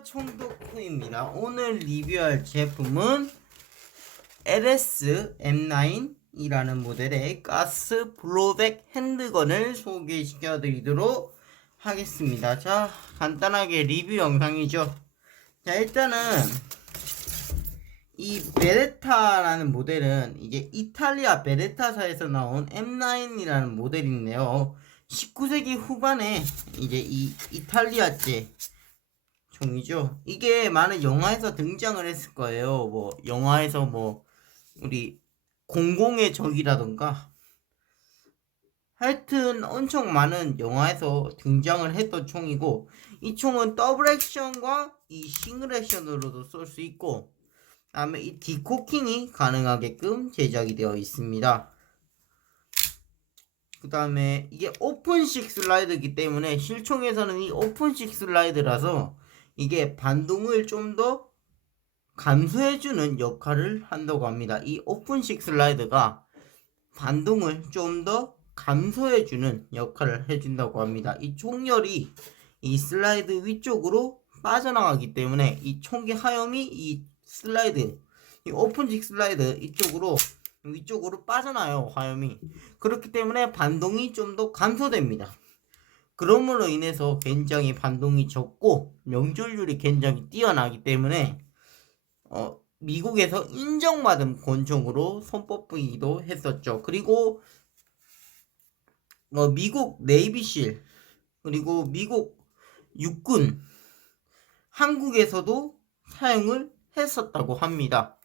안녕하세요, 총독후입니다. 오늘 리뷰할 제품은 LS M9이라는 모델의 가스 블로백 핸드건을 소개시켜 드리도록 하겠습니다. 자, 간단하게 리뷰 영상이죠. 자, 일단은 이 베레타라는 모델은 이제 이탈리아 베레타사에서 나온 M9이라는 모델인데요. 19세기 후반에 이제 이 이탈리아제 종이죠. 이게 많은 영화에서 등장을 했을 거예요. 뭐 영화에서 뭐 우리 공공의 적이라던가 하여튼 엄청 많은 영화에서 등장을 했던 총이고, 이 총은 더블 액션과 이 싱글 액션으로도 쏠 수 있고, 다음에 이 디코킹이 가능하게끔 제작이 되어 있습니다. 그 다음에 이게 오픈식 슬라이드이기 때문에 실총에서는 이 오픈식 슬라이드라서 이게 반동을 좀 더 감소해주는 역할을 한다고 합니다. 이 오픈식 슬라이드가 반동을 좀 더 감소해주는 역할을 해준다고 합니다. 이 총열이 이 슬라이드 위쪽으로 빠져나가기 때문에 이 총기 하염이 이 슬라이드, 이 오픈식 슬라이드 이쪽으로 위쪽으로 빠져나요. 하염이. 그렇기 때문에 반동이 좀 더 감소됩니다. 그러므로 인해서 굉장히 반동이 적고 명중률이 굉장히 뛰어나기 때문에 미국에서 인정받은 권총으로 손꼽히기도 했었죠. 그리고 미국 네이비실, 그리고 미국 육군, 한국에서도 사용을 했었다고 합니다.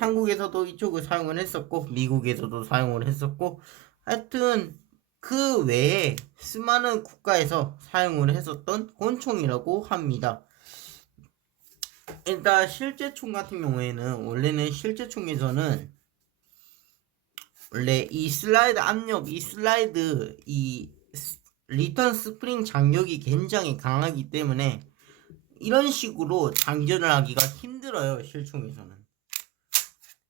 한국에서도 이쪽을 사용을 했었고 미국에서도 사용을 했었고, 하여튼 그 외에 수많은 국가에서 사용을 했었던 권총이라고 합니다. 일단 실제 총 같은 경우에는 원래는 실제 총에서는 원래 이 슬라이드 압력, 이 슬라이드, 이 리턴 스프링 장력이 굉장히 강하기 때문에 이런 식으로 장전을 하기가 힘들어요.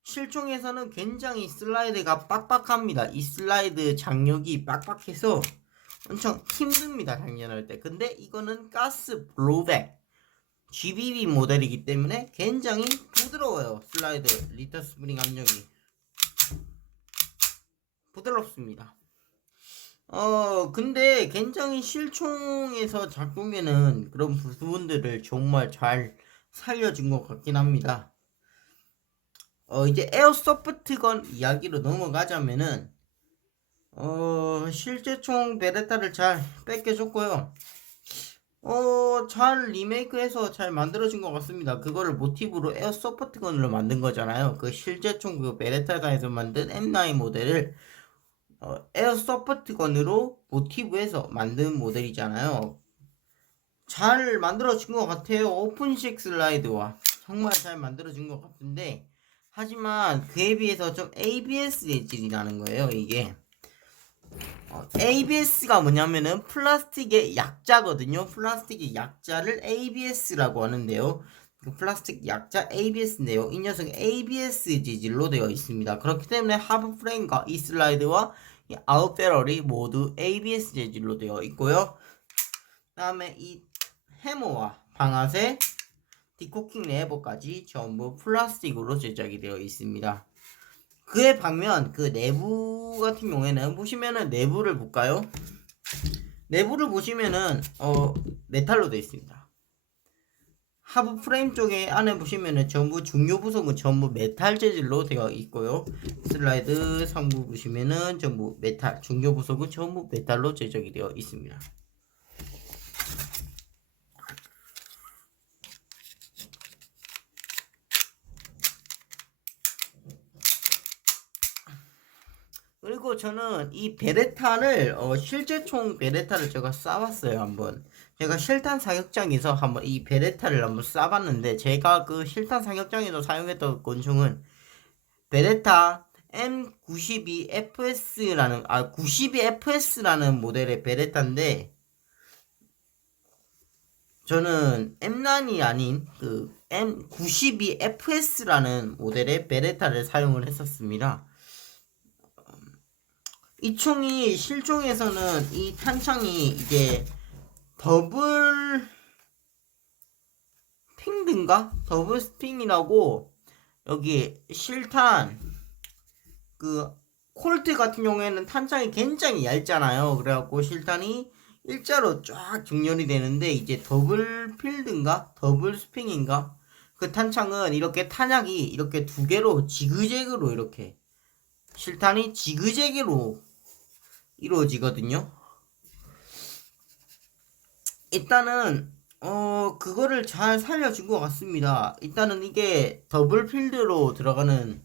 실총에서는 굉장히 슬라이드가 빡빡합니다. 이 슬라이드 장력이 빡빡해서 엄청 힘듭니다, 장전할 때. 근데 이거는 가스 블로백 GBB 모델이기 때문에 굉장히 부드러워요. 슬라이드 리턴 스프링 압력이 부드럽습니다. 근데 굉장히 실총에서 작동되는 그런 부분들을 정말 잘 살려준 것 같긴 합니다. 이제 에어소프트건 이야기로 넘어가자면은 실제 총 베레타를 잘 뺏겨줬고요. 잘 리메이크해서 잘 만들어진 것 같습니다. 그거를 모티브로 에어소프트건으로 만든 거잖아요. 그 실제 총 그 베레타사에서 만든 M9 모델을 에어소프트건으로 모티브해서 만든 모델이잖아요. 잘 만들어진 것 같아요. 오픈식 슬라이드와 정말 잘 만들어진 것 같은데, 하지만 그에 비해서 좀 ABS 재질이 나는 거예요. 이게 ABS가 뭐냐면은 플라스틱의 약자거든요. 플라스틱의 약자를 ABS라고 하는데요. 그 플라스틱 약자 ABS인데요. 이 녀석은 ABS 재질로 되어 있습니다. 그렇기 때문에 하부 프레임과 이 슬라이드와 이 아웃 배럴이 모두 ABS 재질로 되어 있고요. 그 다음에 이 해머와 방아쇠, 디코킹 레버까지 전부 플라스틱으로 제작이 되어 있습니다. 그에 반면 그 내부 같은 경우에는 보시면은 내부를 볼까요? 내부를 보시면은 메탈로 되어 있습니다. 하부 프레임 쪽에 안에 보시면은 전부 중요 부속은 전부 메탈 재질로 되어 있고요. 슬라이드 상부 보시면은 전부 메탈, 중요 부속은 전부 메탈로 제작이 되어 있습니다. 그리고 저는 이 베레타를 실제 총 베레타를 제가 쏴봤어요. 한번 제가 실탄 사격장에서 한번 이 베레타를 한번 쏴봤는데, 제가 그 실탄 사격장에서 사용했던 권총은 베레타 M92FS라는 92FS라는 모델의 베레타인데, 저는 M9이 아닌 그 M92FS라는 모델의 베레타를 사용을 했었습니다. 이 총이 실총에서는 이 탄창이 이제 더블 스핑든가 더블 스핑이라고 여기 실탄 그 콜트 같은 경우에는 탄창이 굉장히 얇잖아요. 그래갖고 실탄이 일자로 쫙 정렬이 되는데 이제 더블 필드인가 더블 스핑인가 그 탄창은 이렇게 탄약이 이렇게 두 개로 지그재그로 이렇게 실탄이 지그재그로 이루어지거든요. 일단은 그거를 잘 살려준 것 같습니다. 일단은 이게 더블 필드로 들어가는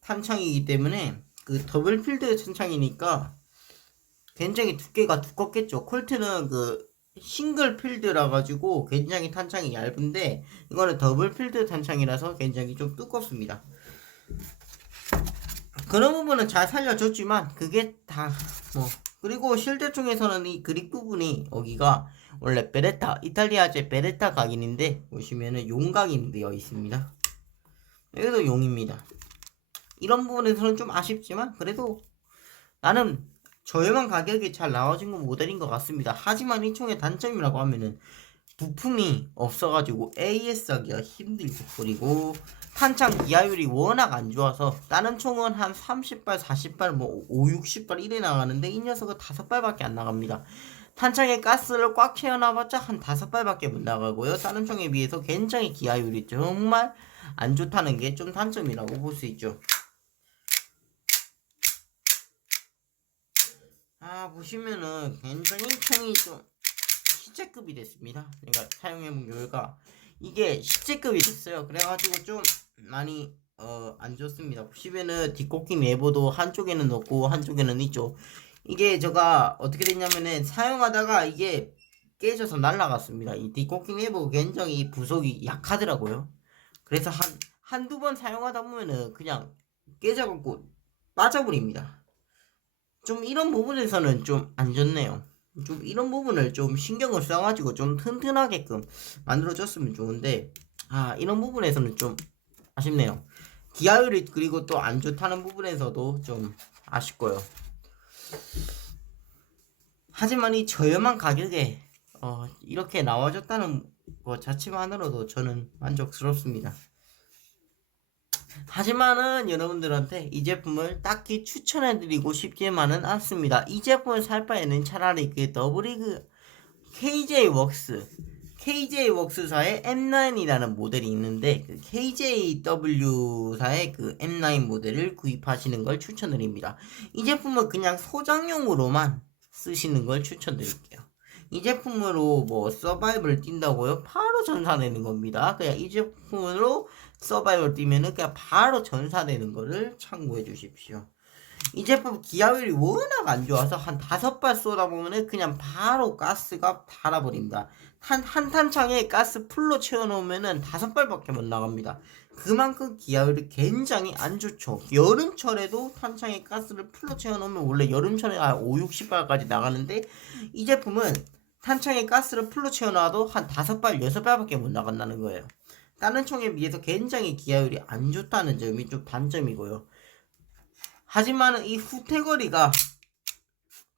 탄창이기 때문에 그 더블 필드 탄창이니까 굉장히 두께가 두껍겠죠. 콜트는 그 싱글 필드라 가지고 굉장히 탄창이 얇은데 이거는 더블 필드 탄창이라서 굉장히 좀 두껍습니다. 그런 부분은 잘 살려줬지만 그게 다 뭐 그리고 실제총에서는 이 그립 부분이 여기가 원래 베레타 이탈리아제 베레타 각인인데 보시면은 용각이 되어 있습니다. 여기도 용입니다. 이런 부분에서는 좀 아쉽지만 그래도 나는 저렴한 가격에 잘 나와준 건 모델인 것 같습니다. 하지만 이 총의 단점이라고 하면은 부품이 없어가지고 AS 하기가 힘들고 그리고 탄창 기하율이 워낙 안 좋아서 다른 총은 한 30발, 40발, 뭐 5, 60발 이래 나가는데 이 녀석은 5발밖에 안 나갑니다. 탄창에 가스를 꽉 채워놔봤자 한 5발밖에 못 나가고요. 다른 총에 비해서 굉장히 기하율이 정말 안 좋다는 게 좀 단점이라고 볼 수 있죠. 보시면은 굉장히 총이 좀 시제급이 됐습니다. 제가 사용해본 결과 이게 시제급이 됐어요. 그래가지고 좀 많이 안 좋습니다. 보시면은 뒷꽂기 내부도 한쪽에는 없고 한쪽에는 있죠. 이게 제가 어떻게 됐냐면은 사용하다가 이게 깨져서 날라갔습니다. 이 뒷꽂기 내부 굉장히 부속이 약하더라고요. 그래서 한두 번 사용하다 보면은 그냥 깨져갖고 빠져버립니다. 좀 이런 부분에서는 좀 안 좋네요. 좀 이런 부분을 좀 신경을 써가지고 좀 튼튼하게끔 만들어줬으면 좋은데 이런 부분에서는 좀 아쉽네요. 기하율이 그리고 또 안 좋다는 부분에서도 좀 아쉽고요. 하지만 이 저렴한 가격에 이렇게 나와줬다는 것 자체만으로도 저는 만족스럽습니다. 하지만은 여러분들한테 이 제품을 딱히 추천해드리고 싶지만은 않습니다. 이 제품을 살 바에는 차라리 그 더블리그 KJ웍스사의 M9이라는 모델이 있는데 그 KJW사의 그 M9 모델을 구입하시는 걸 추천드립니다. 이 제품은 그냥 소장용으로만 쓰시는 걸 추천드릴게요. 이 제품으로 뭐 서바이벌 뛴다고요? 바로 전사되는 겁니다. 그냥 이 제품으로 서바이벌 뛰면은 그냥 바로 전사되는 거를 참고해 주십시오. 이 제품 기하율이 워낙 안 좋아서 한 5발 쏘다 보면은 그냥 바로 가스가 달아버립니다. 한 탄창에 가스 풀로 채워놓으면은 5발밖에 못 나갑니다. 그만큼 기하율이 굉장히 안 좋죠. 여름철에도 탄창에 가스를 풀로 채워놓으면 원래 여름철에 5, 60발까지 나가는데 이 제품은 탄창에 가스를 풀로 채워놔도 한 5발, 6발밖에 못 나간다는 거예요. 다른 총에 비해서 굉장히 기하율이 안 좋다는 점이 좀 단점이고요. 하지만 이 후퇴거리가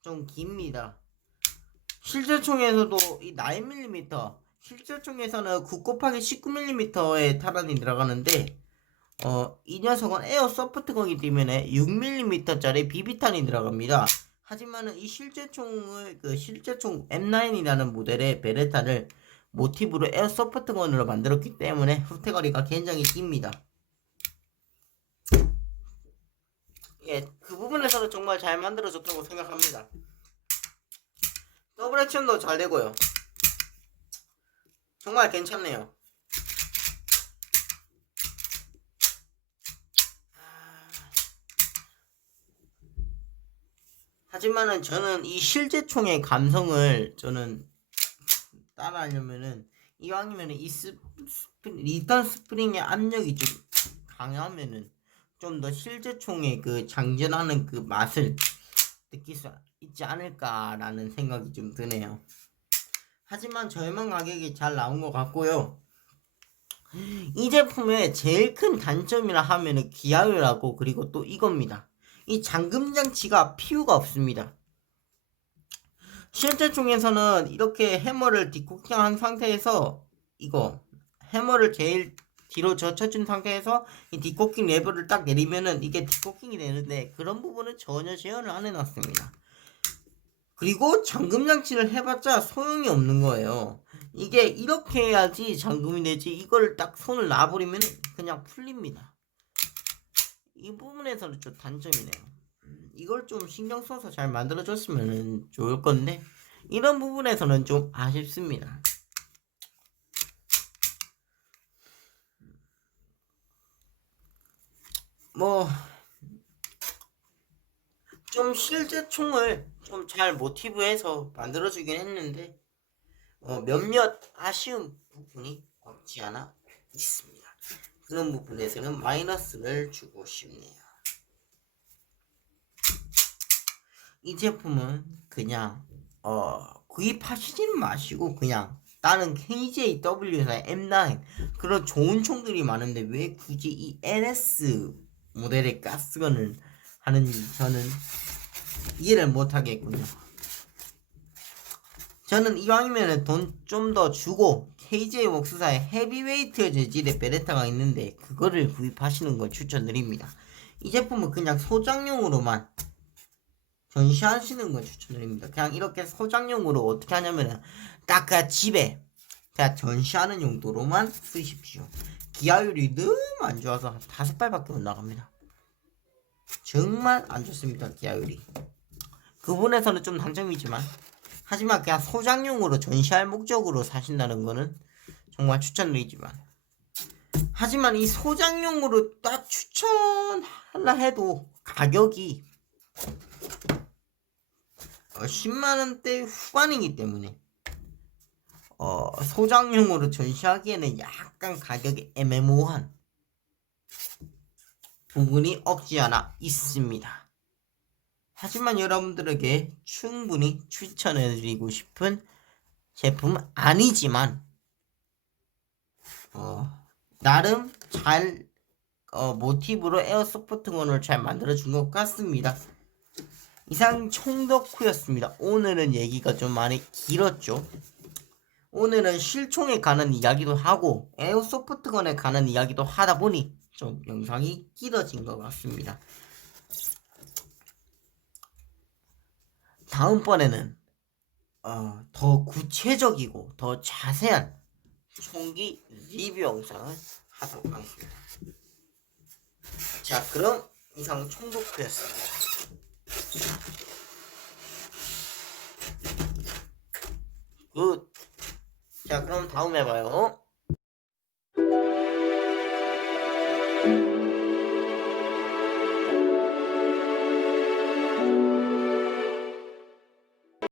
좀 깁니다. 실제총에서도 이 9mm, 실제총에서는 9 곱하기 19mm의 탈환이 들어가는데 이 녀석은 에어 소프트건이기 때문에 6mm짜리 비비탄이 들어갑니다. 하지만은 이 실제총을 실제총 M9이라는 모델의 베레타를 모티브로 에어 소프트건으로 만들었기 때문에 후퇴거리가 굉장히 깁니다. 예, 그 부분에서는 정말 잘 만들어졌다고 생각합니다. 더블 액션도 잘 되고요. 정말 괜찮네요. 하지만은 저는 이 실제총의 감성을 저는 따라하려면은 이왕이면은 리턴 스프링의 압력이 좀 강하면은 좀 더 실제총의 그 장전하는 그 맛을 느낄 수 있지 않을까라는 생각이 좀 드네요. 하지만 저렴한 가격이 잘 나온 것 같고요. 이 제품의 제일 큰 단점이라 하면은 기하율하고 그리고 또 이겁니다. 이 잠금 장치가 필요가 없습니다. 실제총에서는 이렇게 해머를 뒷코팅한 상태에서 이거 해머를 제일 뒤로 젖혀준 상태에서 이 디코킹 레버를 딱 내리면은 이게 디코킹이 되는데 그런 부분은 전혀 제어를 안 해놨습니다. 그리고 잠금 장치를 해봤자 소용이 없는 거예요. 이게 이렇게 해야지 잠금이 되지 이걸 딱 손을 놔버리면 그냥 풀립니다. 이 부분에서는 좀 단점이네요. 이걸 좀 신경 써서 잘 만들어줬으면 좋을 건데 이런 부분에서는 좀 아쉽습니다. 뭐 좀 실제 총을 좀 잘 모티브해서 만들어주긴 했는데 몇몇 아쉬운 부분이 없지 않아 있습니다. 그런 부분에서는 마이너스를 주고 싶네요. 이 제품은 그냥 구입하시지는 마시고 그냥 다른 KJW나 M9 그런 좋은 총들이 많은데 왜 굳이 이 LS 모델의 가스건을 하는지 저는 이해를 못하겠군요. 저는 이왕이면 돈 좀 더 주고 KJ 웍스사의 헤비웨이트 재질의 베레타가 있는데 그거를 구입하시는 걸 추천드립니다. 이 제품은 그냥 소장용으로만 전시하시는 걸 추천드립니다. 그냥 이렇게 소장용으로 어떻게 하냐면은 딱 그냥 집에 그냥 전시하는 용도로만 쓰십시오. 기하율이 너무 안 좋아서 한 5발밖에 못 나갑니다. 정말 안 좋습니다. 기하율이. 그 부분에서는 좀 단점이지만 하지만 그냥 소장용으로 전시할 목적으로 사신다는 거는 정말 추천드리지만 하지만 이 소장용으로 딱 추천하려 해도 가격이 10만원대 후반이기 때문에 소장용으로 전시하기에는 약간 가격이 애매모호한 부분이 없지 않아 있습니다. 하지만 여러분들에게 충분히 추천해드리고 싶은 제품은 아니지만 나름 잘 모티브로 에어소프트건을 잘 만들어준 것 같습니다. 이상 총덕후였습니다. 오늘은 얘기가 좀 많이 길었죠. 오늘은 실총에 관한 이야기도 하고 에어소프트건에 관한 이야기도 하다 보니 좀 영상이 길어진 것 같습니다. 다음번에는 더 구체적이고 더 자세한 총기 리뷰 영상을 하도록 하겠습니다. 자, 그럼 이상 총독부였습니다. 굿. 자, 그럼 다음에 봐요.